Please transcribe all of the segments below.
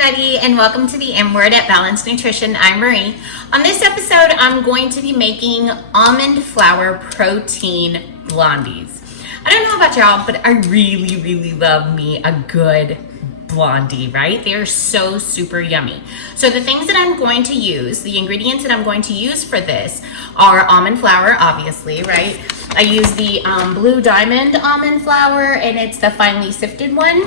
everybody, and welcome to the M Word at Balanced Nutrition. I'm Marie. On this episode, I'm going to be making almond flour protein blondies. I don't know about y'all, but I really love me a good blondie, right? They are so super yummy. So the things that I'm going to use, the ingredients that I'm going to use for this are almond flour, obviously, right? I use the Blue Diamond almond flour, and it's the finely sifted one.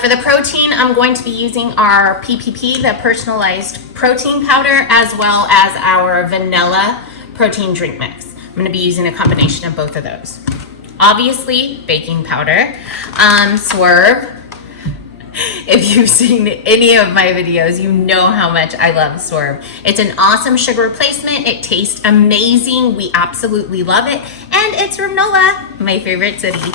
For the protein, I'm going to be using our PPP, the personalized protein powder, as well as our vanilla protein drink mix. I'm going to be using a combination of both of those. Obviously, baking powder, Swerve. If you've seen any of my videos, you know how much I love Swerve. It's an awesome sugar replacement. It tastes amazing. We absolutely love it. And it's from NOLA, my favorite city.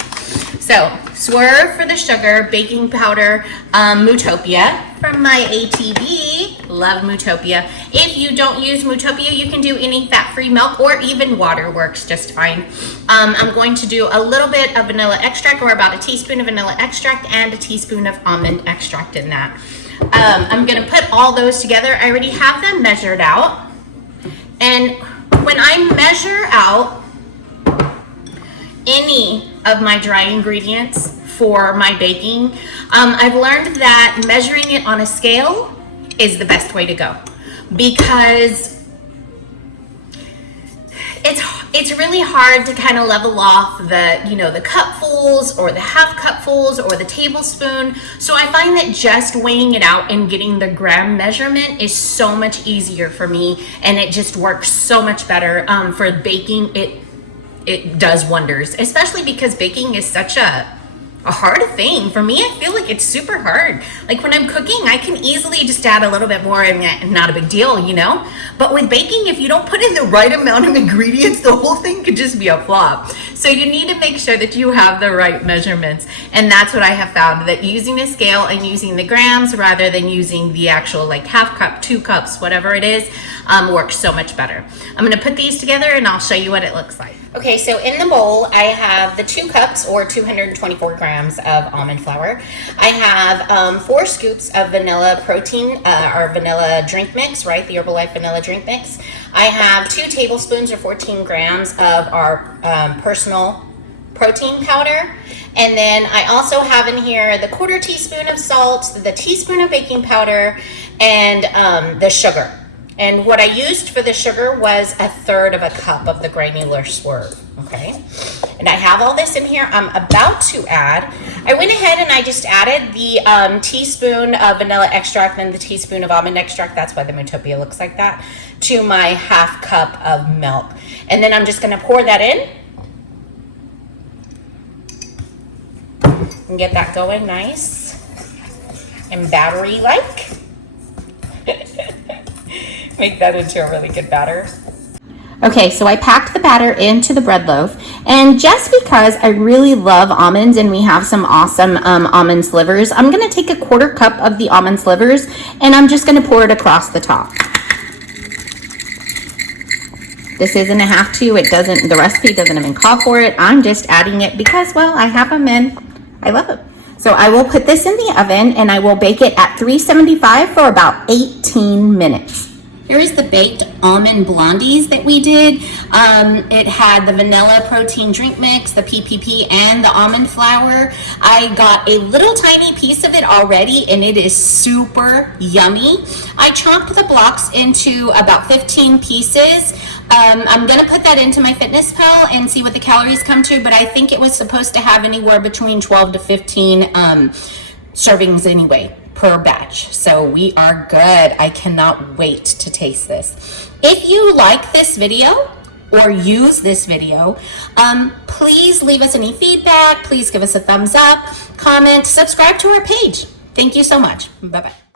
So, Swerve for the sugar, baking powder, Mootopia from my ATV. Love Mootopia. If you don't use Mootopia, you can do any fat-free milk or even water works just fine. I'm going to do a little bit of vanilla extract, or about a teaspoon of vanilla extract and a teaspoon of almond extract in that. I'm going to put all those together. I already have them measured out. And when I measure out any of my dry ingredients for my baking, I've learned that measuring it on a scale is the best way to go, because it's really hard to kind of level off the cupfuls or the half cupfuls or the tablespoon. So I find that just weighing it out and getting the gram measurement is so much easier for me, and it just works so much better for baking. It does wonders, especially because baking is such a hard thing. For me, I feel like it's super hard. Like when I'm cooking, I can easily just add a little bit more and not a big deal, But with baking, if you don't put in the right amount of ingredients, the whole thing could just be a flop. So you need to make sure that you have the right measurements. And that's what I have found, that using a scale and using the grams rather than using the actual like half cup, 2 cups, whatever it is, works so much better. I'm gonna put these together and I'll show you what it looks like. Okay, so in the bowl, I have the 2 cups or 224 grams of almond flour. I have 4 scoops of vanilla protein, our vanilla drink mix, right? The Herbalife Vanilla drink mix. I have 2 tablespoons or 14 grams of our personal protein powder. And then I also have in here the 1/4 teaspoon of salt, the teaspoon of baking powder, and the sugar. And what I used for the sugar was 1/3 cup of the Granular Swerve, okay? And I have all this in here. I'm about to add, I went ahead and I just added the teaspoon of vanilla extract and the teaspoon of almond extract, that's why the Mootopia looks like that, to my half cup of milk. And then I'm just gonna pour that in and get that going nice and battery-like. Make that into a really good batter. Okay, so I packed the batter into the bread loaf, and just because I really love almonds and we have some awesome almond slivers, I'm gonna take a 1/4 cup of the almond slivers and I'm just gonna pour it across the top. This isn't a have to, the recipe doesn't even call for it. I'm just adding it because, well, I have them and I love them. So I will put this in the oven and I will bake it at 375 for about 18 minutes. Here is the baked almond blondies that we did. It had the vanilla protein drink mix, the PPP, and the almond flour. I got a little tiny piece of it already, and it is super yummy. I chopped the blocks into about 15 pieces. I'm gonna put that into my Fitness Pal and see what the calories come to, but I think it was supposed to have anywhere between 12 to 15 servings anyway per batch. So we are good. I cannot wait to taste this. If you like this video or use this video, please leave us any feedback. Please give us a thumbs up, comment, subscribe to our page. Thank you so much. Bye-bye.